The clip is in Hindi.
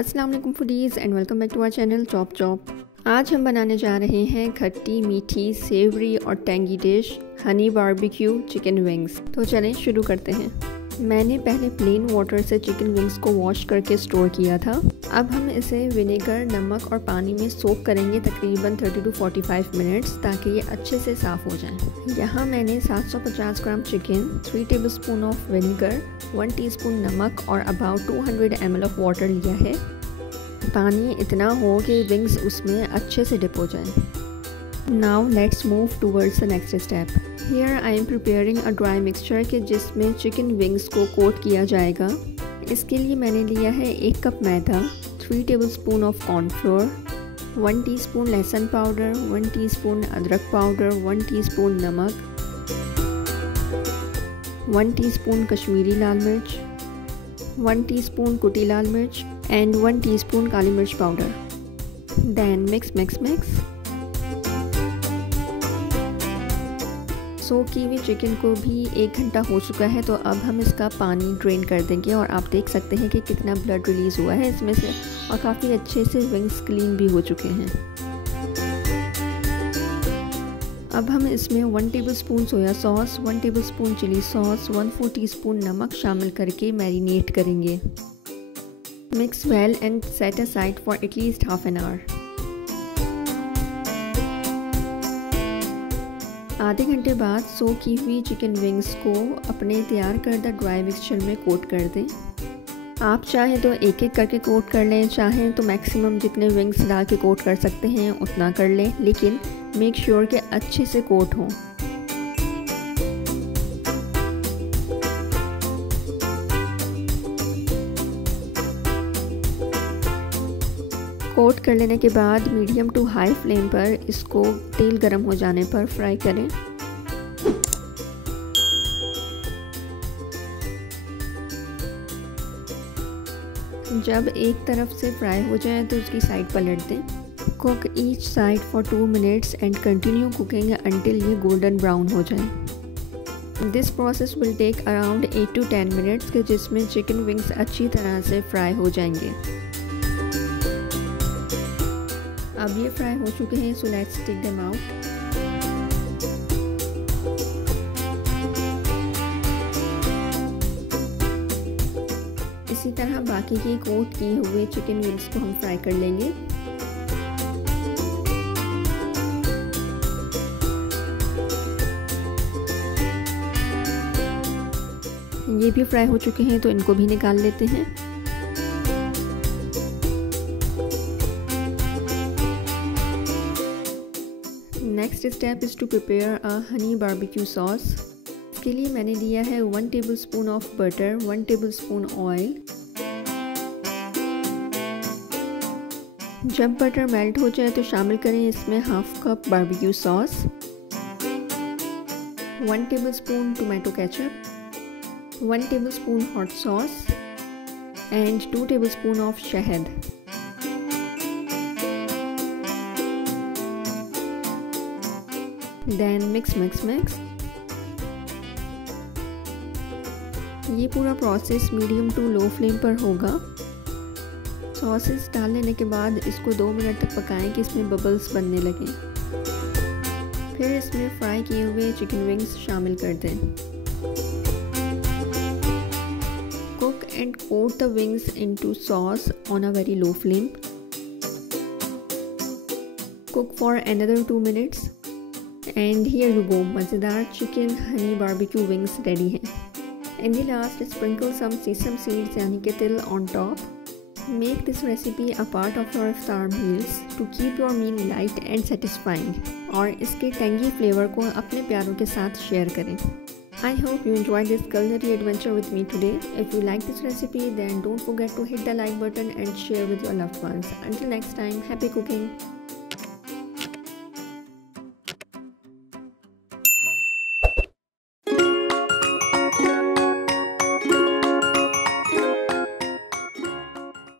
अस्सलाम वालेकुम foodies and welcome back to our channel Chop Chop. आज हम बनाने जा रहे हैं खट्टी मीठी सेवरी और tangy dish Honey barbecue chicken wings. तो चलें शुरू करते हैं। मैंने पहले प्लेन वाटर से चिकन विंग्स को वॉश करके स्टोर किया था। अब हम इसे विनेगर, नमक और पानी में सोक करेंगे तकरीबन 30 to 45 मिनट्स ताकि ये अच्छे से साफ़ हो जाएं। यहाँ मैंने 750 gram chicken, 3 tablespoon of vinegar, 1 teaspoon नमक और अबाउट 200 ml ऑफ वाटर लिया है। पानी इतना हो कि विंग्स उसमें अच्छे से डिप हो जाएं। Now let's move towards the next step. Here I am preparing a dry mixture के जिसमें चिकन विंग्स को कोट किया जाएगा। इसके लिए मैंने लिया है 1 cup maida, 3 tablespoon of cornflour, 1 teaspoon लहसुन पाउडर, 1 टीस्पून अदरक पाउडर, 1 टीस्पून नमक, 1 टीस्पून कश्मीरी लाल मिर्च, 1 टीस्पून कुटी लाल मिर्च एंड 1 टीस्पून काली मिर्च पाउडर। Then mix। सोक की हुई चिकन को भी 1 घंटा हो चुका है, तो अब हम इसका पानी ड्रेन कर देंगे और आप देख सकते हैं कि कितना ब्लड रिलीज़ हुआ है इसमें से और काफ़ी अच्छे से विंग्स क्लीन भी हो चुके हैं। अब हम इसमें 1 tablespoon soya sauce, 1 tablespoon chilli sauce, 1/4 teaspoon नमक शामिल करके मैरिनेट करेंगे। Mix well and set aside for at least half an hour. आधे घंटे बाद सोक की हुई चिकन विंग्स को अपने तैयार करदा ड्राई मिक्सचर में कोट कर दें। आप चाहें तो एक एक करके कोट कर लें, चाहें तो मैक्सिमम जितने विंग्स डाल के कोट कर सकते हैं उतना कर लें, लेकिन मेक श्योर कि अच्छे से कोट हों। कोट कर लेने के बाद मीडियम टू हाई फ्लेम पर इसको तेल गर्म हो जाने पर फ्राई करें। जब एक तरफ से फ्राई हो जाए तो उसकी साइड पलट दें। Cook each side for 2 minutes and continue cooking until ये गोल्डन ब्राउन हो जाए। This process will take around 8 to 10 minutes के जिसमें चिकन विंग्स अच्छी तरह से फ्राई हो जाएंगे। अब ये फ्राई हो चुके हैं, so let's take them out. इसी तरह बाकी के कोट किए हुए चिकन विंग्स को हम फ्राई कर लेंगे। ये भी फ्राई हो चुके हैं, तो इनको भी निकाल लेते हैं। Next step is to prepare a honey barbecue sauce. इसके लिए मैंने लिया है 1 tablespoon of butter, 1 tablespoon oil. जब बटर मेल्ट हो जाए तो शामिल करें इसमें half cup barbecue sauce, 1 tablespoon tomato ketchup, 1 tablespoon hot sauce and 2 tablespoon of शहद। Then mix. ये पूरा process medium to low flame पर होगा। सॉसेस डाल लेने के बाद इसको 2 मिनट तक पकाएं कि इसमें बबल्स बनने लगें। फिर इसमें फ्राई किए हुए चिकन विंग्स शामिल कर दें। Cook and coat the wings into sauce on a very low flame. Cook for another 2 minutes and here you go, मज़ेदार chicken honey barbecue wings ready हैं। In the last sprinkle some sesame seeds यानी कि तिल on top. Make this recipe a part of your iftar meals to keep your meal light and satisfying और इसके टेंगी फ्लेवर को अपने प्यारों के साथ शेयर करें। I hope you enjoyed this culinary adventure with me today. If you like this recipe, then don't forget to hit the like button and share with your loved ones. Until next time, happy cooking!